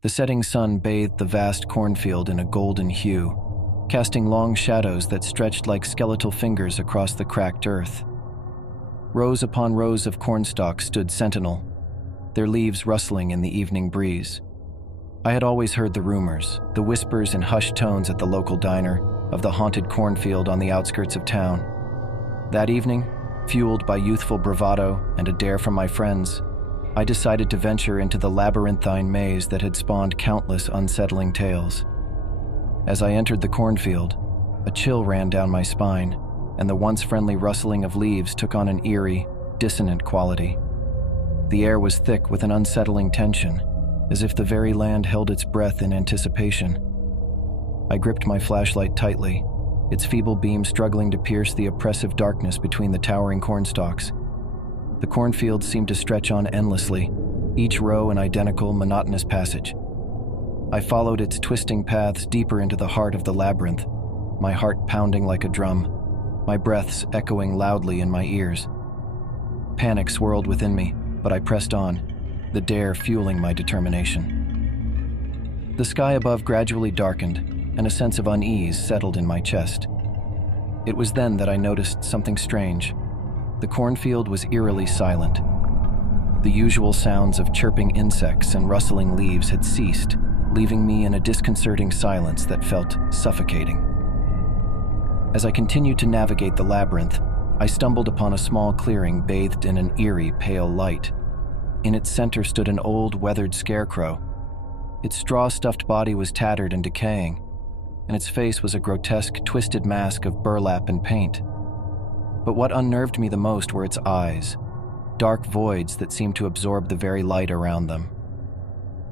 The setting sun bathed the vast cornfield in a golden hue, casting long shadows that stretched like skeletal fingers across the cracked earth. Rows upon rows of cornstalks stood sentinel, their leaves rustling in the evening breeze. I had always heard the rumors, the whispers in hushed tones at the local diner, of the haunted cornfield on the outskirts of town. That evening, fueled by youthful bravado and a dare from my friends, I decided to venture into the labyrinthine maze that had spawned countless unsettling tales. As I entered the cornfield, a chill ran down my spine, and the once friendly rustling of leaves took on an eerie, dissonant quality. The air was thick with an unsettling tension, as if the very land held its breath in anticipation. I gripped my flashlight tightly, its feeble beam struggling to pierce the oppressive darkness between the towering cornstalks. The cornfield seemed to stretch on endlessly, each row an identical, monotonous passage. I followed its twisting paths deeper into the heart of the labyrinth, my heart pounding like a drum, my breaths echoing loudly in my ears. Panic swirled within me, but I pressed on, the dare fueling my determination. The sky above gradually darkened, and a sense of unease settled in my chest. It was then that I noticed something strange. The cornfield was eerily silent. The usual sounds of chirping insects and rustling leaves had ceased, leaving me in a disconcerting silence that felt suffocating. As I continued to navigate the labyrinth, I stumbled upon a small clearing bathed in an eerie, pale light. In its center stood an old, weathered scarecrow. Its straw-stuffed body was tattered and decaying, and its face was a grotesque, twisted mask of burlap and paint. But what unnerved me the most were its eyes, dark voids that seemed to absorb the very light around them.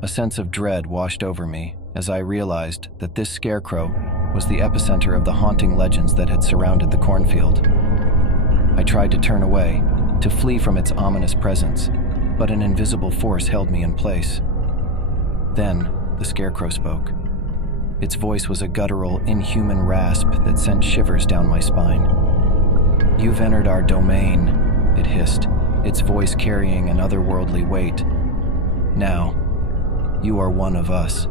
A sense of dread washed over me as I realized that this scarecrow was the epicenter of the haunting legends that had surrounded the cornfield. I tried to turn away, to flee from its ominous presence, but an invisible force held me in place. Then, the scarecrow spoke. Its voice was a guttural, inhuman rasp that sent shivers down my spine. "You've entered our domain," it hissed, its voice carrying an otherworldly weight. "Now, you are one of us."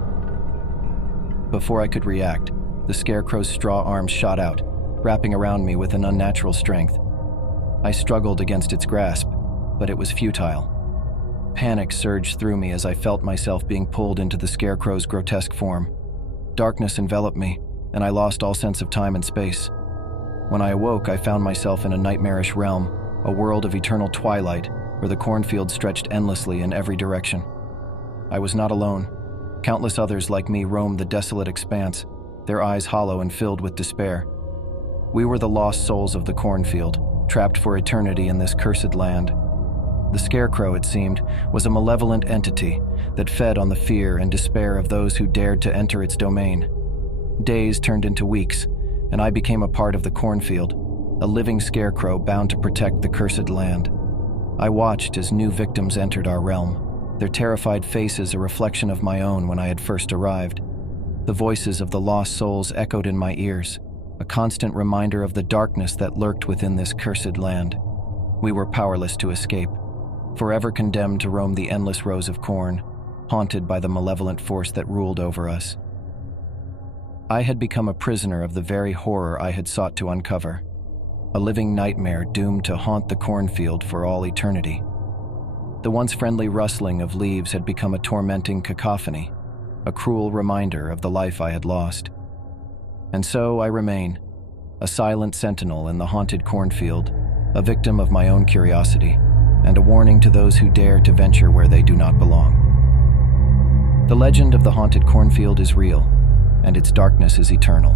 Before I could react, the scarecrow's straw arms shot out, wrapping around me with an unnatural strength. I struggled against its grasp, but it was futile. Panic surged through me as I felt myself being pulled into the scarecrow's grotesque form. Darkness enveloped me, and I lost all sense of time and space. When I awoke, I found myself in a nightmarish realm, a world of eternal twilight, where the cornfield stretched endlessly in every direction. I was not alone. Countless others like me roamed the desolate expanse, their eyes hollow and filled with despair. We were the lost souls of the cornfield, trapped for eternity in this cursed land. The scarecrow, it seemed, was a malevolent entity that fed on the fear and despair of those who dared to enter its domain. Days turned into weeks, and I became a part of the cornfield, a living scarecrow bound to protect the cursed land. I watched as new victims entered our realm, their terrified faces a reflection of my own when I had first arrived. The voices of the lost souls echoed in my ears, a constant reminder of the darkness that lurked within this cursed land. We were powerless to escape, forever condemned to roam the endless rows of corn, haunted by the malevolent force that ruled over us. I had become a prisoner of the very horror I had sought to uncover, a living nightmare doomed to haunt the cornfield for all eternity. The once friendly rustling of leaves had become a tormenting cacophony, a cruel reminder of the life I had lost. And so I remain, a silent sentinel in the haunted cornfield, a victim of my own curiosity, and a warning to those who dare to venture where they do not belong. The legend of the haunted cornfield is real, and its darkness is eternal.